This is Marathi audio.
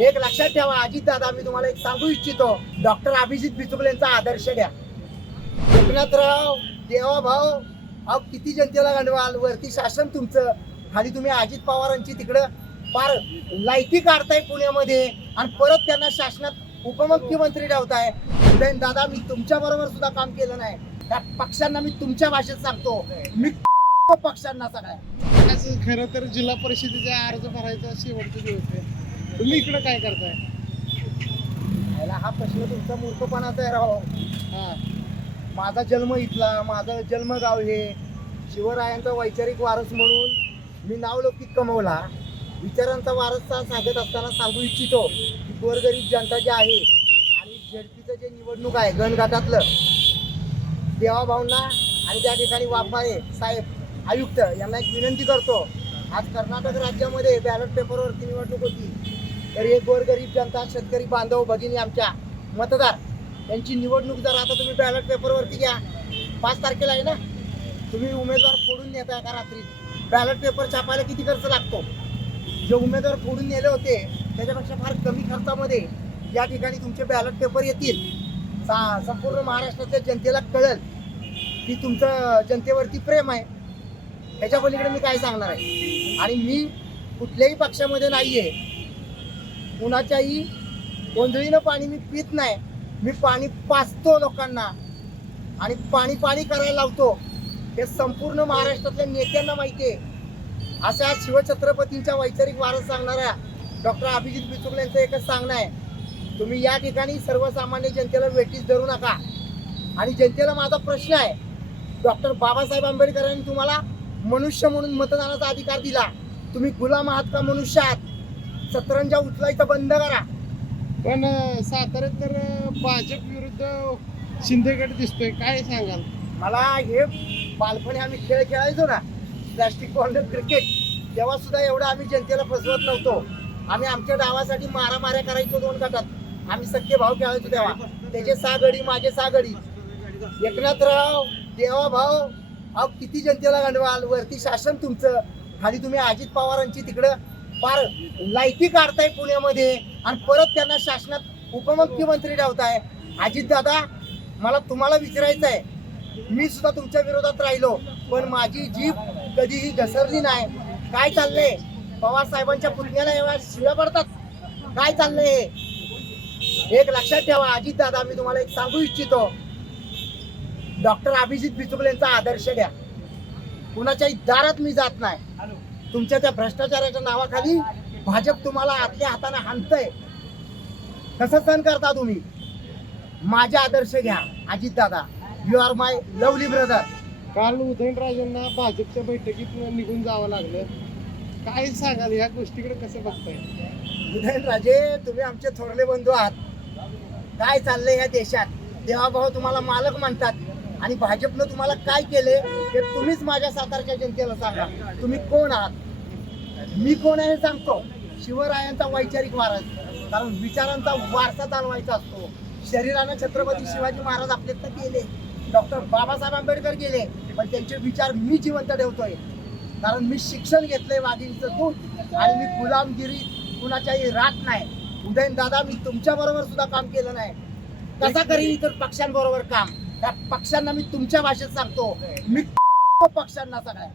एक लक्षात ठेवा अजित दादा, मी तुम्हाला एक सांगू इच्छितो, डॉक्टर अभिजित बिचुकलेंचा आदर्श घ्या. एकनाथराव, देवाभाऊ, अहो किती जनतेला गंडवाल, वरती शासन तुमचं, खाली तुम्ही अजित पवारांची तिकडं फार लायकी काढताय पुण्यामध्ये आणि परत त्यांना शासनात उपमुख्यमंत्री ठेवताय. उदयन दादा, मी तुमच्या बरोबर सुद्धा काम केलं नाही. त्या पक्षांना मी तुमच्या भाषेत सांगतो, मी पक्षांना सगळ्या. खरं तर जिल्हा परिषदेचा अर्ज भरायचा शेवटचा दिवस आहे, तुम्ही इकडे काय करताय? हा प्रश्न तुमचा मूर्खपणाचा आहे राव. माझा जन्म इथला, माझं जन्मगाव हे, शिवरायांचा वैचारिक वारस म्हणून मी नावलौकिक कमवला. विचारांचा वारसा सांगत असताना सांगू इच्छितो की गोरगरीब जनता जी आहे आणि झडपीचं जे निवडणूक आहे गणघाटातलं, देवाभाऊंना आणि त्या ठिकाणी वाघमारे साहेब आयुक्त यांना एक विनंती करतो. आज कर्नाटक राज्यामध्ये बॅलेट पेपरवरती निवडणूक होती, तर एक गोरगरीब जनता, शेतकरी बांधव भगिनी, आमच्या मतदार यांची निवडणूक जर आता तुम्ही बॅलेट पेपरवरती घ्या, 5 तारखेला आहे ना, तुम्ही उमेदवार फोडून नेताय का रात्री? बॅलेट पेपर छापायला किती खर्च लागतो? जे उमेदवार फोडून नेले होते त्याच्यापेक्षा फार कमी खर्चामध्ये या ठिकाणी तुमचे बॅलेट पेपर येतील. संपूर्ण महाराष्ट्रातल्या जनतेला कळेल की तुमचं जनतेवरती प्रेम आहे. ह्याच्या पलीकडे मी काय सांगणार आहे? आणि मी कुठल्याही पक्षामध्ये नाहीये, कुणाच्याही गोंधळीनं पाणी मी पित नाही. मी पाणी पाजतो लोकांना आणि पाणी पाणी करायला लावतो. हे संपूर्ण महाराष्ट्रातल्या नेत्यांना माहिती आहे. अशा शिवछत्रपतींच्या वैचारिक वारस सांगणाऱ्या डॉक्टर अभिजित बिचुकलेंचं एकच सांगणं आहे, तुम्ही या ठिकाणी सर्वसामान्य जनतेला वेठीस धरू नका. आणि जनतेला माझा प्रश्न आहे, डॉक्टर बाबासाहेब आंबेडकरांनी तुम्हाला मनुष्य म्हणून मतदानाचा अधिकार दिला, तुम्ही गुलाम आहात का मनुष्य आहात? सतरंजा उचलायचं बंद करा. पण साताऱ्यात तर भाजप विरुद्ध शिंदेगड दिसतोय, काय सांगाल? मला हे बालपणी आम्ही खेळ खेळायचो ना, प्लॅस्टिक बॉल क्रिकेट, तेव्हा सुद्धा एवढं आम्ही जनतेला फसवत नव्हतो. आम्ही आमच्या डावासाठी मारामाऱ्या करायचो 2 गटात. आम्ही सख्खे भाव खेळायचो तेव्हा, त्याचे 6 गडी, माझे 6 गडी. एकनाथराव, देवाभाऊ, अहो किती जनतेला गंडवाल, वरती शासन तुमचं, खाली तुम्ही अजित पवारांची तिकडं फार लायकी काढताय पुण्यामध्ये आणि परत त्यांना शासनात उपमुख्यमंत्री ठेवताय. अजित दादा, मला तुम्हाला विचारायचं आहे, मी सुद्धा तुमच्या विरोधात राहिलो पण माझी जीभ कधीही घसरली नाही. काय चाललंय? पवार साहेबांच्या पुतण्याला एवढ्या शिव्या पडतात, काय चाललंय हे? एक लक्षात ठेवा अजित दादा, मी तुम्हाला एक सांगू इच्छितो, डॉक्टर अभिजित बिचुकलेंचा आदर्श घ्या. कुणाच्याही दारात मी जात नाही. तुमच्या त्या भ्रष्टाचाराच्या नावाखाली भाजप तुम्हाला आतल्या हाताने हाणतंय, कसं सहन करता तुम्ही? माझे आदर्श घ्या Ajit Dada, you are my lovely brother. काल उदयनराजेंना भाजपच्या बैठकीत निघून जावं लागलं, काय सांगाल या गोष्टीकडे कसं बघताय? उदयनराजे, तुम्ही आमचे थोरले बंधू आहात. काय चाललंय या देशात? देवाभाऊ तुम्हाला मालक म्हणतात आणि भाजपनं तुम्हाला काय केले हे तुम्हीच माझ्या सातारच्या जनतेला सांगा. तुम्ही कोण आहात? मी कोण आहे हे सांगतो. शिवरायांचा वैचारिक वारस, कारण विचारांचा वारसा चालवायचा असतो. शरीरानं छत्रपती शिवाजी महाराज आपल्यात गेले, डॉक्टर बाबासाहेब आंबेडकर गेले, पण त्यांचे विचार मी जिवंत ठेवतोय. कारण मी शिक्षण घेतलंय वाघिणीचं दूध आणि मी गुलामगिरी कुणाच्याही राहत नाही. उदयन दादा, मी तुमच्या बरोबर सुद्धा काम केलं नाही, कसा करीन इतर पक्षांबरोबर काम? त्या पक्षांना मी तुमच्या भाषेत सांगतो, मी पक्षांना सगळ्या.